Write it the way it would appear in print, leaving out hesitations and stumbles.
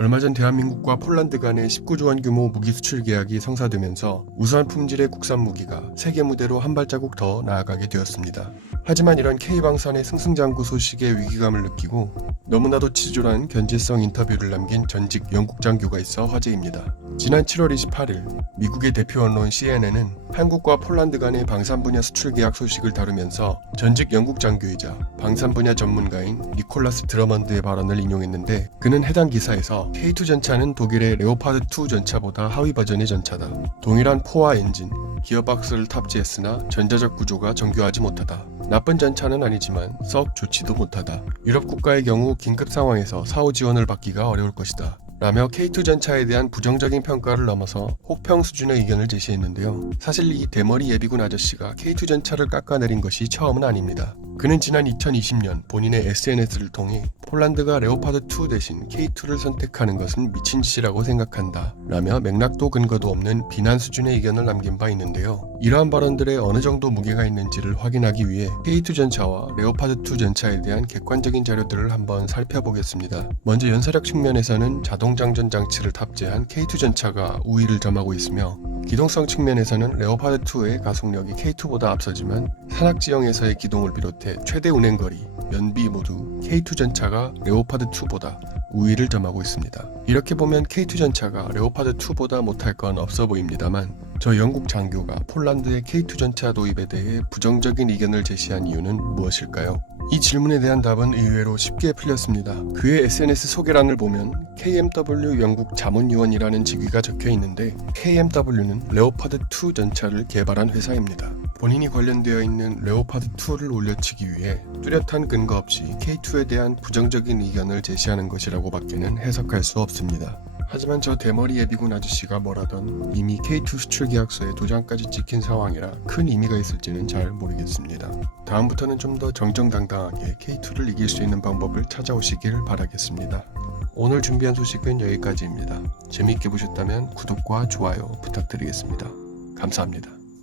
얼마 전 대한민국과 폴란드 간의 19조 원 규모 무기 수출 계약이 성사되면서 우수한 품질의 국산 무기가 세계 무대로 한 발자국 더 나아가게 되었습니다. 하지만 이런 K방산의 승승장구 소식에 위기감을 느끼고 너무나도 치졸한 견제성 인터뷰를 남긴 전직 영국 장교가 있어 화제입니다. 지난 7월 28일 미국의 대표 언론 CNN은 한국과 폴란드 간의 방산 분야 수출 계약 소식을 다루면서 전직 영국 장교이자 방산 분야 전문가인 니콜라스 드러먼드의 발언을 인용했는데, 그는 해당 기사에서 K2 전차는 독일의 레오파드2 전차보다 하위 버전의 전차다. 동일한 포와 엔진, 기어박스를 탑재했으나 전자적 구조가 정교하지 못하다. 나쁜 전차는 아니지만 썩 좋지도 못하다. 유럽 국가의 경우 긴급 상황에서 사후 지원을 받기가 어려울 것이다 라며 K2 전차에 대한 부정적인 평가를 넘어서 혹평 수준의 의견을 제시했는데요. 사실 이 대머리 예비군 아저씨가 K2 전차를 깎아내린 것이 처음은 아닙니다. 그는 지난 2020년 본인의 SNS를 통해 폴란드가 레오파드2 대신 K2를 선택하는 것은 미친 짓이라고 생각한다 라며 맥락도 근거도 없는 비난 수준의 의견을 남긴 바 있는데요. 이러한 발언들에 어느 정도 무게가 있는지를 확인하기 위해 K2 전차와 레오파드2 전차에 대한 객관적인 자료들을 한번 살펴보겠습니다. 먼저 연사력 측면에서는 자동장전 장치를 탑재한 K2 전차가 우위를 점하고 있으며, 기동성 측면에서는 레오파드2의 가속력이 K2보다 앞서지만 산악지형에서의 기동을 비롯해 최대 운행거리, 연비 모두 K2 전차가 레오파드2보다 우위를 점하고 있습니다. 이렇게 보면 K2 전차가 레오파드2보다 못할 건 없어 보입니다만, 저 영국 장교가 폴란드의 K2 전차 도입에 대해 부정적인 의견을 제시한 이유는 무엇일까요? 이 질문에 대한 답은 의외로 쉽게 풀렸습니다. 그의 SNS 소개란을 보면 KMW 영국 자문위원이라는 직위가 적혀 있는데, KMW는 레오파드2 전차를 개발한 회사입니다. 본인이 관련되어 있는 레오파드2를 올려치기 위해 뚜렷한 근거 없이 K2에 대한 부정적인 의견을 제시하는 것이라고 밖에는 해석할 수 없습니다. 하지만 저 대머리 예비군 아저씨가 뭐라던 이미 K2 수출 계약서에 도장까지 찍힌 상황이라 큰 의미가 있을지는 잘 모르겠습니다. 다음부터는 좀 더 정정당당하게 K2를 이길 수 있는 방법을 찾아오시길 바라겠습니다. 오늘 준비한 소식은 여기까지입니다. 재미있게 보셨다면 구독과 좋아요 부탁드리겠습니다. 감사합니다.